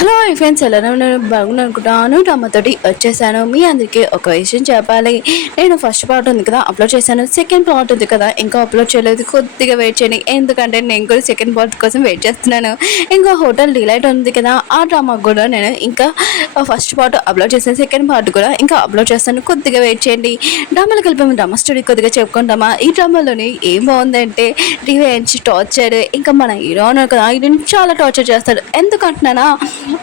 Hello my friends, ఎలా నేను బాగున్నాను అనుకుంటాను. రమ్మతోటి వచ్చేసాను. మీ అందరికీ ఒక విషయం చెప్పాలి. నేను ఫస్ట్ పార్ట్ ఉంది కదా అప్లోడ్ చేశాను. సెకండ్ పార్ట్ ఉంది కదా ఇంకా అప్లోడ్ చేయలేదు. కొద్దిగా వెయిట్ చేయండి, ఎందుకంటే నేను కూడా సెకండ్ పార్ట్ కోసం వెయిట్ చేస్తున్నాను. ఇంకా హోటల్ డిలైట్ ఉంది కదా, ఆ డ్రామా కూడా నేను ఇంకా ఫస్ట్ పార్ట్ అప్లోడ్ చేశాను. సెకండ్ పార్ట్ కూడా ఇంకా అప్లోడ్ చేస్తాను. కొద్దిగా వెయిట్ చేయండి. డ్రామాలు కలిపి డ్రామా స్టోరీ కొద్దిగా చెప్పుకుంటామా. ఈ డ్రామాలోని ఏం బాగుందంటే రివెంజ్, టార్చర్. ఇంకా మన హీరో ఉన్నారు కదా, హీరోని చాలా టార్చర్ చేస్తాడు. ఎందుకంటున్నానా,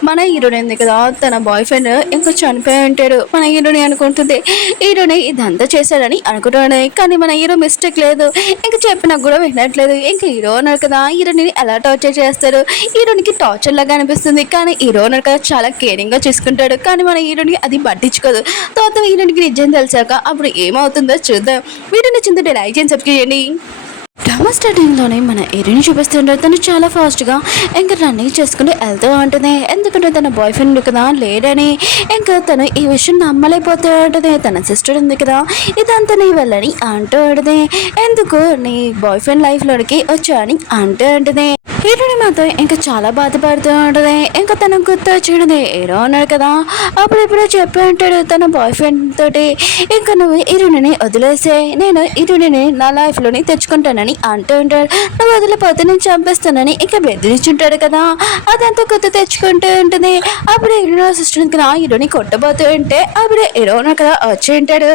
మన హీరోని ఉంది కదా తన బాయ్ ఫ్రెండ్ ఇంకా చనిపోయి ఉంటాడు. మన హీరోని అనుకుంటుంది హీరోని ఇదంతా చేశాడని అనుకుంటాడు, కానీ మన హీరో మిస్టేక్ లేదు. ఇంకా చెప్పినా కూడా వినట్లేదు. ఇంకా హీరో ఉన్నారు కదా, హీరోని ఎలా టార్చర్ చేస్తాడు. హీరోనికి టార్చర్ లాగా అనిపిస్తుంది, కానీ హీరో ఉన్నారు కదా చాలా కేరింగ్ గా చూసుకుంటాడు. కానీ మన హీరోని అది పట్టించుకోదు. తర్వాత హీరోనికి నిజం తెలిసాక అప్పుడు ఏమవుతుందో చూద్దాం. వీడియో నచ్చిందంటే లైక్ చేయండి, సబ్స్క్రైబ్ చేయండి. డ్రామా స్టార్టింగ్లోనే మన హీరోని చూపిస్తుంటారు. తను చాలా ఫాస్ట్గా ఇంకా రన్నింగ్ చేసుకుని వెళ్తూ ఉంటుంది. ఎందుకంటే తన బాయ్ ఫ్రెండ్ కదా లేడని. ఇంకా తను ఈ విషయం నమ్మలేకపోతూ ఉంటుంది. తన సిస్టర్ ఉంది కదా, ఇదంతా నీ వెళ్ళని అంటూ ఉంటుంది. ఎందుకు నీ బాయ్ ఫ్రెండ్ లైఫ్లోకి వచ్చా అని అంటూ ఉంటుంది. హీరోని మాత్రం ఇంకా చాలా బాధపడుతూ ఉంటుంది. ఇంకా తనకు గుర్తు వచ్చినది హీరో ఉన్నాడు కదా, అప్పుడెప్పుడో చెప్పి ఉంటాడు తన బాయ్ ఫ్రెండ్ తోటి, ఇంకా నువ్వు హీరోని వదిలేసే, నేను హీరోని నా లైఫ్లోని తెచ్చుకుంటానని అంటూ ఉంటాడు. నువ్వు వదిలిపోతే నేను చంపేస్తానని ఇంకా బెదిరించుంటాడు కదా, అదంతా గుర్తు తెచ్చుకుంటూ ఉంటుంది. అప్పుడు హీరో సిస్టర్ కదా హీరోని కొట్టబోతూ ఉంటే అప్పుడు హీరో కదా వచ్చి ఉంటాడు.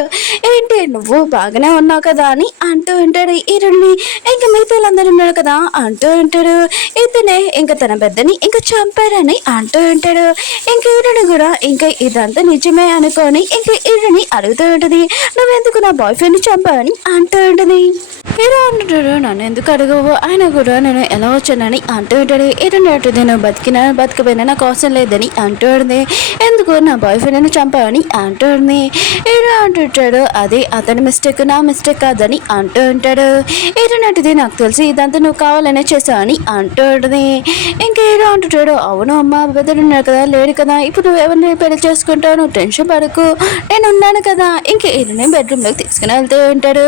ఏంటి నువ్వు బాగానే ఉన్నావు కదా అని అంటూ ఉంటాడు హీరోని. ఇంకా మిగతా వాళ్ళందరూ ఉన్నారు కదా అంటూ ఉంటాడు. ఇతనే ఇంకా తన పెద్దని ఇంకా చంపారని అంటూ ఉంటాడు. ఇంకా హీరోని కూడా ఇంకా ఇదంతా నిజమే అనుకొని ఇంకా హీరోని అడుగుతూ ఉంటుంది, నువ్వెందుకు నా బాయ్ ఫ్రెండ్ని చంపావని అంటూ ఉంటుంది. హీరో అంటుంటాడు, నన్ను ఎందుకు అడగవు, ఆయన కూడా నేను ఎలా వచ్చానని అంటూ ఉంటాడు. హీరోని అంటుంది, నేను బతికపోయినా నాకు అవసరం లేదని అంటూ ఉంటుంది. ఎందుకు నా బాయ్ ఫ్రెండ్ని చంపావని అంటూ ఉంది. హీరో అంటుంటాడు, అది అతని మిస్టేక్, నా మిస్టేక్ కాదని అంటూ ఉంటాడు. హీరోని అంటుంది, నాకు తెలిసి ఇదంతా నువ్వు కావాలనే చేసావని అంటూ ఉంటుంది. ఇంకా హీరో అంటుంటాడు, అవును అమ్మ, బెదరున్నాడు కదా, లేడు కదా, ఇప్పుడు నువ్వు ఎవరిని పెళ్లి చేసుకుంటావు, నువ్వు టెన్షన్ పడకు, నేను ఉన్నాను కదా. ఇంకా హీరోని బెడ్రూమ్లోకి తీసుకుని వెళ్తూ ఉంటాడు.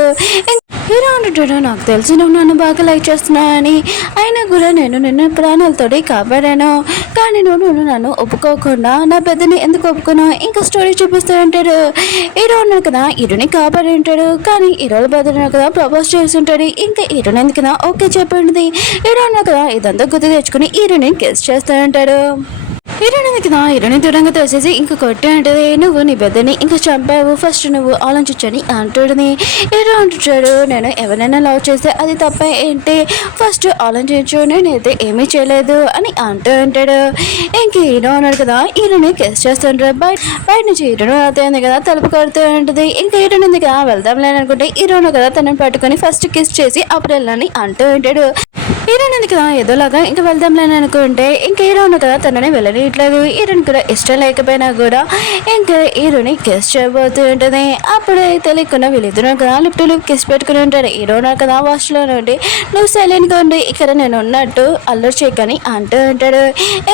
హీరో అంటుంటాడు, నాకు తెలిసి నువ్వు నన్ను బాగా లైక్ చేస్తున్నావని, అయినా కూడా నేను నిన్ను ప్రాణాలతోటి కాపాడాను, కానీ నువ్వు నన్ను ఒప్పుకోకుండా నా పెద్దని ఎందుకు ఒప్పుకున్నావు. ఇంకా స్టోరీ చూపిస్తూ ఉంటాడు. హీరో ఉన్నాడు కదా, హీరోని కాపాడి ఉంటాడు, కానీ హీరోల బదులు కదా ప్రపోజ్ చేసి ఉంటాడు. ఇంకా హీరోని ఎందుకు కదా ఓకే చెప్పండి. హీరో ఉన్నాడు కదా ఇదంతా గుర్తు తెచ్చుకుని హీరోని కిస్ చేస్తూ ఉంటాడు. హీరోని కదా హీరోని దూరంగా తోసేసి ఇంకా కొట్టి అంటది, నువ్వు నీ పెద్దని ఇంకా చంపావు, ఫస్ట్ నువ్వు ఆలోచించని అంటుంది. హీరో అంటుంటాడు, నేను ఎవరైనా లవ్ చేస్తే అది తప్ప ఏంటి, ఫస్ట్ ఆలోచించు, నేనైతే ఏమీ చేయలేదు అని అంటూ ఉంటాడు. ఇంక హీరో అన్నాడు కదా హీరోని కిస్ చేస్తుంటాడు. బయట నుంచి హీరోని అవుతుంది కదా తలుపు కొడుతూ ఉంటుంది. ఇంకా హీరోని ఉంది కదా వెళ్దాంలే అనుకుంటే హీరోను కదా తనని పట్టుకొని ఫస్ట్ కిస్ చేసి అప్పుడు వెళ్ళని అంటూ ఉంటాడు. హీరోని కదా ఏదోలాగా ఇంకా వెళ్దాంలేని అనుకుంటే ఇంకా హీరోను కదా తనని వెళ్ళనిట్లేదు. హీరోని కూడా ఇష్టం లేకపోయినా కూడా ఇంకా హీరోని కిస్ చేయబోతూ ఉంటుంది. అప్పుడే తెలియకుండా వీళ్ళిద్దరు కదా లిప్టులు కిస్ పెట్టుకుని ఉంటారు. హీరోనా కదా వాష్లో నుండి, నువ్వు సైలెంట్గా ఉండి ఇక్కడ నేను ఉన్నట్టు అల్లరి చేయకని అంటూ ఉంటాడు.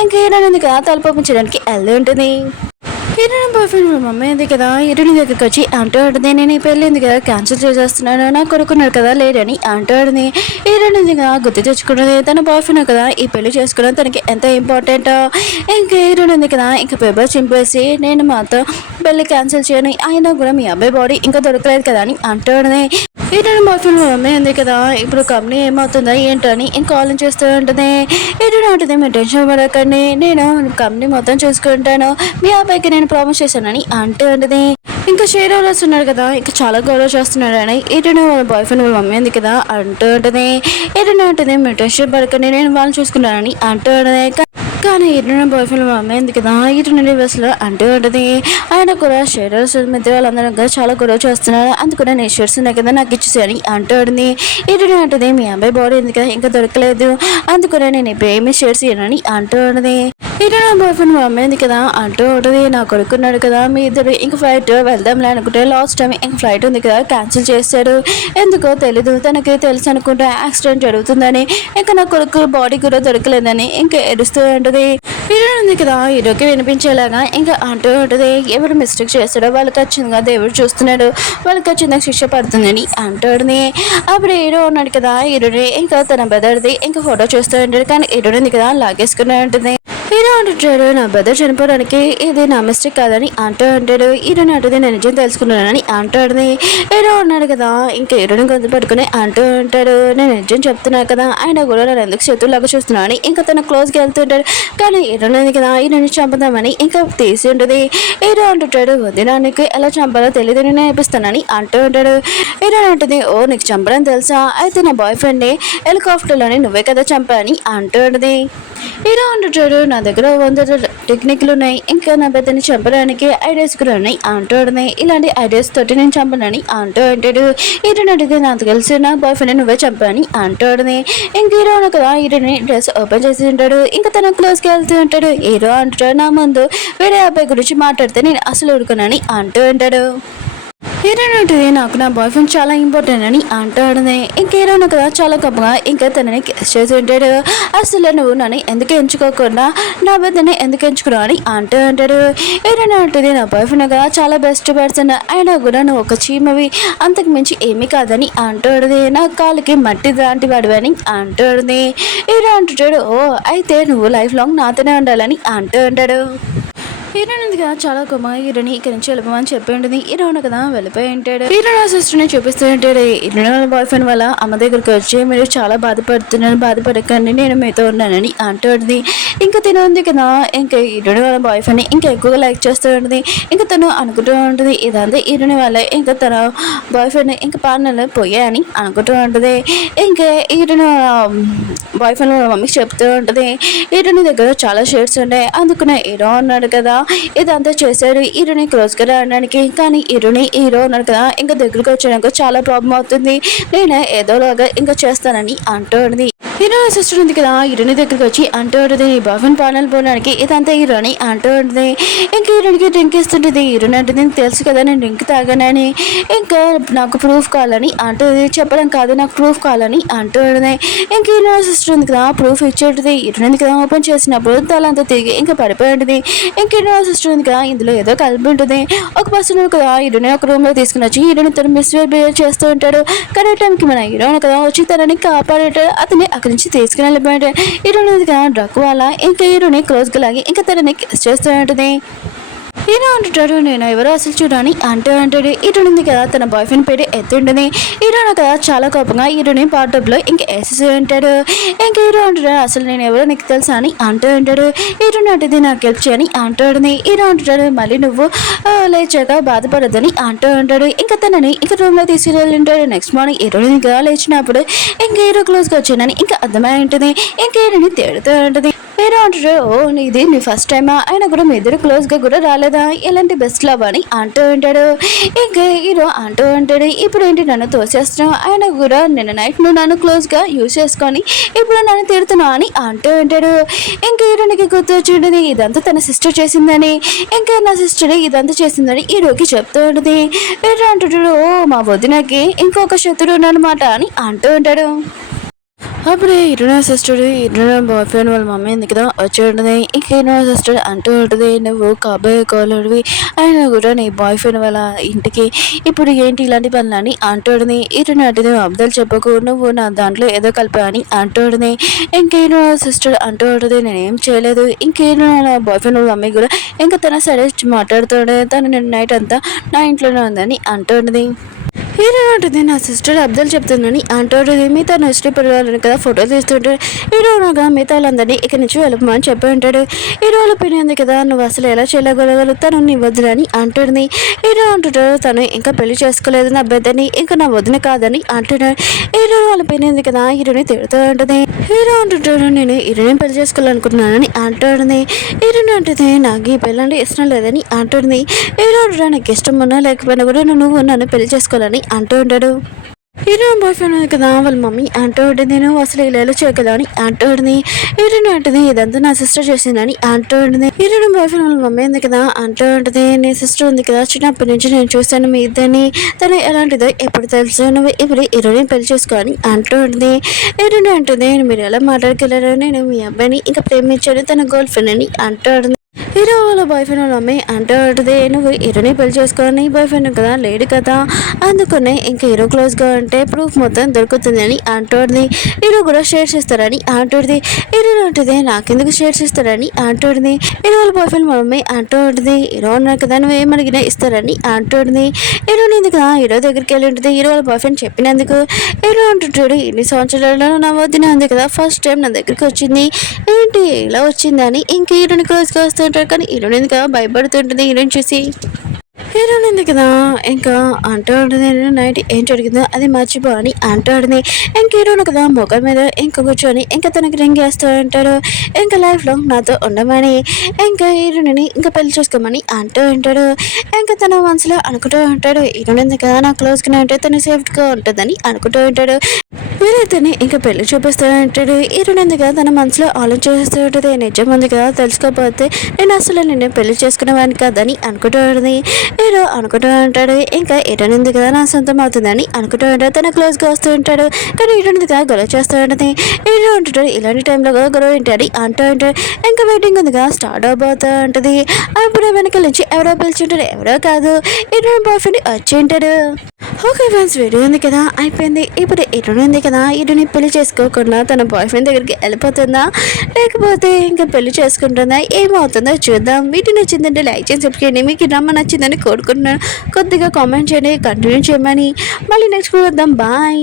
ఇంకా హీరోని కదా తలుపు పంచడానికి వెళ్తూ ఉంటుంది. హీరోయిన్ బాయ్ ఫ్రెండ్ మమ్మీ ఉంది కదా హీరోయిన్ దగ్గరికి వచ్చి అంటూ ఉంటుంది, నేను ఈ పెళ్ళి ఉంది కదా క్యాన్సిల్ చేసేస్తున్నాను, నా కొడుకున్నాడు కదా లేడని అంటూ ఉంటుంది. హీరోయిన్ ఉంది కదా గుర్తు తెచ్చుకున్నది, తన బాయ్ ఫ్రెండ్ కదా ఈ పెళ్లి చేసుకున్నది తనకి ఎంత ఇంపార్టెంట్. ఇంకా హీరోయిన్ ఉంది కదా ఇంకా పేపర్ చింపేసి, నేను మాతో పెళ్లి క్యాన్సిల్ చేయను, అయినా కూడా మీ అబ్బాయి బాడీ ఇంకా దొరకలేదు కదా అని అంటూ ఉంటుంది. హీరోయిన్ బాయ్ ఫ్రెండ్ మమ్మీ ఉంది కదా ఇప్పుడు కంపెనీ ఏమవుతుందా ఏంటని ఇంకా ఆలోచిస్తూ ఉంటుంది. హీరోయిన్ ఉంటుంది, మీరు టెన్షన్ పడకండి, నేను కంపెనీ మొత్తం చూసుకుంటాను, మీ అబ్బాయికి నేను ప్రామిస్ చేశానని అంటూ ఉంటుంది. ఇంకా షేర్ హోల్డర్స్ ఉన్నాడు కదా ఇంకా చాలా గౌరవ చేస్తున్నాడు అని హీరోయిన్ వాళ్ళ బాయ్ ఫ్రెండ్ వాళ్ళ మమ్మీ ఉంది కదా అంటూ ఉంటుంది. హీరోయిన్ ఉంటుంది, మీరు టెన్షన్ పడకండి, నేను వాళ్ళని చూసుకున్నానని అంటూ ఉంటుంది. కానీ హీరోయిన్ బాయ్ ఫ్రెండ్ మమ్మీ ఉంది కదా హీరోయిన్ రివర్స్లో అంటూ ఉంటుంది, ఆయన కూడా షేర్స్ మధ్య వాళ్ళందరూ కదా చాలా గొడవ చేస్తున్నారు, అందుకనే నేను షేర్స్ ఉన్నాయి కదా నాకు ఇచ్చేసి అని అంటూ ఉంటుంది. హీరోయిన్ అంటుంది, మీ అబ్బాయి బాడీ ఉంది కదా ఇంకా దొరకలేదు, అందుకనే నేను ఇప్పుడు ఏమీ షేర్స్ ఇవ్వనని అంటూ ఉంటుంది. హీరోయిన్ బాయ్ ఫ్రెండ్ మమ్మీ ఉంది కదా అంటూ ఉంటుంది, నా కొడుకున్నాడు కదా మీ ఇద్దరు ఇంక ఫ్లైట్ వెళ్దాంలే అనుకుంటే లాస్ట్ టైం ఇంక ఫ్లైట్ ఉంది కదా క్యాన్సిల్ చేశాడు, ఎందుకో తెలీదు, తనకి తెలుసు అనుకుంటే యాక్సిడెంట్ జరుగుతుందని, ఇంకా నా కొడుకు బాడీ కూడా దొరకలేదని ఇంకా ఏడుస్తూ ఉంటుంది. హీరోయిన్ ఉంది కదా హీరోకి వినిపించేలాగా ఇంకా అంటూ ఉంటుంది, ఎవరు మిస్టేక్ చేస్తాడో వాళ్ళకి ఖచ్చితంగా దేవుడు చూస్తున్నాడు, వాళ్ళకి ఖచ్చితంగా శిక్ష పడుతుందని అంటుంది. అప్పుడు హీరో ఉన్నాడు కదా హీరోని ఇంకా తన బ్రదర్ది ఇంకా ఫోటో చూస్తూ ఉంటాడు, కానీ హీరోయిన్ ఉంది కదా లాగేసుకుని ఉంటుంది. హీరో అంటుంటాడు నా బ్రదర్ చనిపోవడానికి ఇది నా మిస్టేక్ కాదని అంటూ అంటాడు. హీరోని అంటుంది నేను నిజం తెలుసుకున్నానని అంటాడుని. హీరో అన్నాడు కదా ఇంకా హీరోని గొంతు పట్టుకుని అంటూ ఉంటాడు నేను నిజం చెప్తున్నాను కదా ఆయన కూడా నన్ను ఎందుకు చేతుల్లాగా చూస్తున్నాను అని ఇంకా తన క్లోజ్కి వెళ్తుంటాడు. కానీ హీరోని కదా హీరోని చంపుదామని ఇంకా తీసి ఉంటుంది. హీరో అంటుంటాడు వదినానికి ఎలా చంపాలో తెలియదు నేను నేర్పిస్తానని అంటూ ఉంటాడు. హీరో అంటుంది ఓ నీకు చంపడం తెలుసా అయితే నా బాయ్ ఫ్రెండ్ని హెలికాప్టర్లోని నువ్వే కదా చంపని అంటూ ఉంటుంది. హీరో అంటుంటాడు నా దగ్గర 100 టెక్నిక్లు ఉన్నాయి ఇంకా నా పెద్దని చంపడానికి ఐడియాస్ కూడా ఉన్నాయి అంటూ ఉన్నాయి. ఇలాంటి ఐడియాస్ తోటి నేను చంపనని అంటూ అంటాడు. హీరోని అడిగితే నాకు తెలిసి నా బాయ్ ఫ్రెండ్ నువ్వే చంపని అంటూ ఇంక హీరో కదా హీరోని డ్రెస్ ఓపెన్ చేసి ఉంటాడు. ఇంకా తన క్లోజ్కి వెళ్తూ ఉంటాడు. హీరో అంటాడు నా ముందు వేరే అబ్బాయి గురించి మాట్లాడితే నేను అసలు ఊరుకున్నాని అంటూ ఉంటాడు. హీరోయిన్ ఉంటుంది నాకు నా బాయ్ ఫ్రెండ్ చాలా ఇంపార్టెంట్ అని అంటాడునే. ఇంక హీరోయిన్ కదా చాలా గొప్పగా ఇంకా తనని కిస్ చేసి ఉంటాడు. అసలు నువ్వు నన్ను ఎందుకు ఎంచుకోకుండా నా బిడ్డని ఎందుకు ఎంచుకున్నావు అని అంటూ అంటాడు. హీరోయిన్ ఉంటుంది నా బాయ్ ఫ్రెండ్ కదా చాలా బెస్ట్ పర్సన్ అయినా కూడా నువ్వు ఒక చీమవి అంతకు మించి ఏమీ కాదని అంటాడుది. నా కాలుకి మట్టి లాంటి వాడు అని అంటాడుది. హీరో అంటుంటాడు ఓ అయితే నువ్వు లైఫ్ లాంగ్ నాతోనే ఉండాలని అంటూ ఉంటాడు. హీరోయిన్ ఉంది కదా చాలా కొమ్మగా హీరోని ఇక్కడి నుంచి వెళ్ళిపోమని చెప్పి ఉంటుంది. హీరోయిన్ కదా వెళ్ళిపోయి ఉంటాడు. హీరోయిన్ సిస్టర్ని చూపిస్తూ ఉంటాడు. హీరోయిన్ బాయ్ ఫ్రెండ్ వల్ల అమ్మ దగ్గరికి వచ్చి మీరు చాలా బాధపడుతున్నాను బాధపడకండి నేను మీతో ఉన్నానని అంటుంది. ఇంకా తిన ఉంది కదా ఇంకా హీరోయిన్ వాళ్ళ బాయ్ ఫ్రెండ్ని ఇంకా ఎక్కువగా లైక్ చేస్తూ ఉంటుంది. ఇంకా తను అనుకుంటూ ఉంటుంది ఇదంతా హీరోయిన్ వల్ల ఇంకా తన బాయ్ ఫ్రెండ్ ఇంకా పార్ట్నర్లు పోయాయని అనుకుంటూ ఉంటుంది. ఇంకా హీరోయిన్ బాయ్ ఫ్రెండ్ వాళ్ళ మమ్మీకి చెప్తూ ఉంటుంది హీరోయిన్ దగ్గర చాలా షేడ్స్ ఉంటాయి అందుకునే హీరో అన్నాడు కదా ఇదంతా చేశాడు హీరోని క్లోజ్గా రావడానికి. కానీ హీరో ఉన్నాడు కదా ఇంకా దగ్గరకు వచ్చాక చాలా ప్రాబ్లం అవుతుంది నేను ఏదోలాగా ఇంకా చేస్తానని అంటుంది. హీరో సిస్టర్ ఉంది కదా హీరోని దగ్గరికి వచ్చి అంటూ ఉంటుంది బాయ్ ఫ్రెండ్ పార్ట్నర్ పోవడానికి ఇదంతా హీరోని అంటూ ఉంటుంది. ఇంకా హీరోనికి డ్రింక్ ఇస్తుంటుంది. హీరోని అంటే నీకు తెలుసు కదా నేను డ్రింక్ తాగానని ఇంకా నాకు ప్రూఫ్ కావాలని అంటుంది. చెప్పడం కాదు నాకు ప్రూఫ్ కావాలని అంటుంది. ఇంకా హీరో సిస్టర్ ఉంది కదా ప్రూఫ్ ఇచ్చేటుంది. హీరోని కదా ఓపెన్ చేసినప్పుడు తలంతా తిరిగి ఇంకా పడిపోయి ఉంటుంది. ఇంకా హీరో సిస్టర్ ఉంది కదా ఇందులో ఏదో కలిపి ఉంటుంది. ఒక పర్సన్ కదా హీరోని ఒక రూమ్ లో తీసుకుని వచ్చి హీరోని తను మిస్బిహేవ్ చేస్తూ ఉంటాడు. కానీ టైంకి మన హీరోని కదా వచ్చి తనని కాపాడేటాడు. అతన్ని అక్కడి నుంచి తీసుకుని వెళ్ళిపోయాడు. హీరోని కదా డ్రగ్ వల్ల ఇంకా హీరోని క్లోజ్గా లాగి ఇంకా తనని కిస్ చేస్తూ ఉంటుంది. హీరో అంటుంటాడు నేను ఎవరో అసలు చూడని అంటూ అంటాడు. హీరోయిన్ ఉంది కదా తన బాయ్ ఫ్రెండ్ పేరు ఎత్తుంటుంది. హీరోయిన్ కదా చాలా కోపంగా హీరోని పార్టప్లో ఇంకా వేసేసి ఉంటాడు. ఇంకా హీరో అంటాడు అసలు నేను ఎవరో నీకు తెలుసా అని అంటూ ఉంటాడు. హీరోయిన్ అంటుంది నాకు హెల్ప్ చేయని అంటాడుని. హీరో అంటుంటాడు మళ్ళీ నువ్వు లేచాక బాధపడద్దని అంటూ ఉంటాడు. ఇంకా తనని ఇంకా రూమ్లో తీసుకుని ఉంటాడు. నెక్స్ట్ మార్నింగ్ హీరోయిన్ ఇంకా లేచినప్పుడు ఇంకా హీరో క్లోజ్గా వచ్చానని ఇంకా అర్థమై ఉంటుంది. ఇంకా హీరోని తేడుతూ ఉంటుంది. హీరో అంటాడు ఓ ఇది నీ ఫస్ట్ టైమా అయినా కూడా మీ ఇద్దరు క్లోజ్గా కూడా రాలేదా ఎలాంటి బెస్ట్ లవ్ అని అంటూ ఉంటాడు. ఇంకా హీరో అంటూ ఉంటాడు ఇప్పుడు ఏంటి నన్ను తోసేస్తున్నావు అయినా కూడా నిన్న నైట్ నువ్వు నన్ను క్లోజ్గా యూజ్ చేసుకొని ఇప్పుడు నన్ను తిడుతున్నావు అని అంటూ ఉంటాడు. ఇంకా హీరోనికి గుర్తు వచ్చి ఉంటుంది ఇదంతా తన సిస్టర్ చేసిందని. ఇంకా నా సిస్టర్ ఇదంతా చేసిందని హీరోకి చెప్తూ ఉంటుంది. హీరో అంటుంటాడు ఓ మా వదినకి ఇంకొక శత్రువు ఉన్నమాట అని అంటూ ఉంటాడు. అప్పుడే heroine sister heroine boy friend వాళ్ళ మమ్మీ ఎందుకు వచ్చి ఉంటుంది. ఇంక హీరోయిన్ సిస్టర్ అంటూ ఉంటుంది నువ్వు కాబోయే కోలడివి అయినా కూడా నీ బాయ్ ఫ్రెండ్ వాళ్ళ ఇంటికి ఇప్పుడు ఏంటి ఇలాంటి పనులని అంటుంది. హీరోయిన్ అంటే నువ్వు అబ్దాలు చెప్పకు నువ్వు నా దాంట్లో ఏదో కలిపా అని అంటుంది. ఇంక హీరోయిన్ సిస్టర్ అంటూ ఉంటుంది నేనేం చేయలేదు. ఇంక హీరోయిన్ బాయ్ ఫ్రెండ్ వాళ్ళ మమ్మీ కూడా ఇంకా తన సరే మాట్లాడుతుండే తను నేను నైట్ అంతా నా ఇంట్లోనే ఉందని అంటుంది. హీరో ఉంటుంది నా సిస్టర్ అబ్దుల్ చెప్తుందని అంటుంటుంది మిగతా నెక్స్ట్ పిల్లలని కదా ఫోటో తీస్తుంటాడు. హీరో ఉండగా మిగతా వాళ్ళందరినీ ఇక్కడి నుంచి వెళ్ళమని చెప్పి ఉంటాడు. హీరోల పిన్ ఉంది కదా నువ్వు అసలు ఎలా చేయగలగలుగుతాను నీ వద్దని అంటుంది. హీరో అంటుంటాడు తను ఇంకా పెళ్లి చేసుకోలేదు నా అబ్బాయిని ఇంకా నా వదిన కాదని అంటున్నాడు. హీరో వాళ్ళ పిన్ ఉంది కదా హీరోని తిడుతూ ఉంటుంది. హీరో అంటుంటాడు నేను హీరోని పెళ్లి చేసుకోవాలనుకుంటున్నానని అంటుంది. హీరోని అంటుంది నాకు ఈ పెళ్ళంటే ఇష్టం లేదని అంటుంది. హీరో అంటాడు నాకు ఇష్టం ఉన్నా లేకపోయినా కూడా నువ్వు నన్ను పెళ్లి చేసుకోవాలని అంటూ ఉంటాడు. హీరోయిన్ బాయ్ ఫ్రెండ్ ఉంది కదా వాళ్ళ మమ్మీ అంటూ ఉంటుంది నేను అసలు ఇలా చేయగల అని అంటూ ఉంటుంది. హీరోయిన్ అంటుంది ఇదంతా నా సిస్టర్ చేసిందని అంటూ ఉంటుంది. హీరోయిన్ బాయ్ ఫ్రెండ్ వాళ్ళ మమ్మీ ఉంది కదా అంటూ ఉంటుంది నీ సిస్టర్ ఉంది కదా చిన్నప్పటి నుంచి నేను చూస్తాను మీ ఇద్దరిని తను ఎలాంటిదో ఎప్పుడు తెలుసు నువ్వు ఇప్పుడు హీరోయిన్ పెళ్లి చేసుకోని అంటూ ఉంటుంది. హీరోయిన్ అంటుంది మీరు ఎలా మాట్లాడగలరు నేను మీ అబ్బాయిని ఇంకా ప్రేమించాను తన గర్ల్ ఫ్రెండ్ అని అంటూ ఉంటుంది. హీరో వాళ్ళ బాయ్ ఫ్రెండ్ వాళ్ళ మమ్మీ అంటూ ఉంటుంది, నువ్వు హీరోని పెళ్లి చేసుకోవాలని బాయ్ ఫ్రెండ్ కదా లేడు కదా, అందుకనే ఇంకా హీరో క్లోజ్గా ఉంటే ప్రూఫ్ మొత్తం దొరుకుతుందని అంటుంది. హీరో కూడా షేర్స్ ఇస్తారని అంటుంది. హీరో ఉంటుంది, నాకెందుకు షేర్స్ ఇస్తారని అంటుంది. హీరో వాళ్ళ బాయ్ ఫ్రెండ్ మమ్మీ అంటూ ఉంటుంది, హీరో ఉన్నారు కదా నువ్వు ఏమడిగినా ఇస్తారని అంటుంది. హీరోని ఎందుకు హీరో దగ్గరికి వెళ్ళి ఉంటుంది. హీరో వాళ్ళ బాయ్ ఫ్రెండ్ చెప్పినందుకు హీరో అంటుంటాడు, ఇన్ని సంవత్సరాలలో నా వద్దిన ఉంది కదా ఫస్ట్ టైం నా దగ్గరికి వచ్చింది, ఏంటి ఇలా వచ్చిందని ఇంకా హీరోని క్లోజ్గా వస్తుంటాడు. కానీ హీరోయిన్ ఎందుకు భయపడుతుంటుంది హీరోయిన్ చూసి. హీరోయిన్ ఉంది కదా ఇంకా అంటూ ఉంటుంది, నైట్ ఏం జరిగిందో అది మర్చిపో అని అంటూ ఉంటుంది. ఇంక హీరోయిన్ కదా మొగల్ మీద ఇంకా కూర్చొని ఇంకా తనకి రింగ్ వేస్తూ ఉంటాడు, ఇంకా లైఫ్లో నాతో ఉండమని ఇంకా హీరోయిన్ని ఇంకా పెళ్లి చేసుకోమని అంటూ ఉంటాడు. ఇంకా తన మనసులో అనుకుంటూ ఉంటాడు, హీరోయిన్ ఉంది కదా నా క్లోజ్గా ఉంటే తను సేఫ్గా ఉంటుందని అనుకుంటూ ఉంటాడు. వీరైతేనే ఇంకా పెళ్లి చూపిస్తూ ఉంటాడు. హీరోయిన్ ఉంది కదా తన మనసులో ఆలోచిస్తూ ఉంటుంది, నిజం ఉంది కదా తెలుసుకోకపోతే నేను అసలు నిన్ను పెళ్లి చేసుకునేవాడిని కాదని అనుకుంటూ ఉంటుంది. హీరో అనుకుంటూ ఉంటాడు, ఇంకా హీరోయిన్ ఉంది కదా నా సొంతం అవుతుందని అనుకుంటూ ఉంటాడు. తన క్లోజ్గా వస్తూ ఉంటాడు, కానీ హీరోయిన్ ఉంది కదా గొడవ చేస్తూ ఉంటుంది. హీరో అంటుంటాడు, ఇలాంటి టైంలో గొడవ ఏంటని అంటూ ఉంటాడు. ఇంకా వెయిటింగ్ ఉంది కదా స్టార్ట్ అవబోతూ ఉంటుంది. అప్పుడు వెనకాల నుంచి ఎవరో పిలిచింటాడు, ఎవరో కాదు హీరోయిన్ బాయ్ ఫ్రెండ్ వచ్చి ఉంటాడు. ఓకే ఫ్రెండ్స్, వీడియో ఉంది కదా అయిపోయింది. ఇప్పుడు హీరోయిన్ ఉంది కదా హీరోని పెళ్లి చేసుకోకుండా తన బాయ్ ఫ్రెండ్ దగ్గరికి వెళ్ళిపోతుందా లేకపోతే ఇంకా పెళ్లి చేసుకుంటుందా ఏమవుతుందో చూద్దాం. వీటి నచ్చిందంటే లైక్ చేసి చెప్పుకోండి, మీకు డ్రామా నచ్చిందని కోరుకుంటున్నాను. కొద్దిగా కామెంట్ చేయండి, కంటిన్యూ చేయమని. మళ్ళీ నెక్స్ట్ వద్దాం. బాయ్.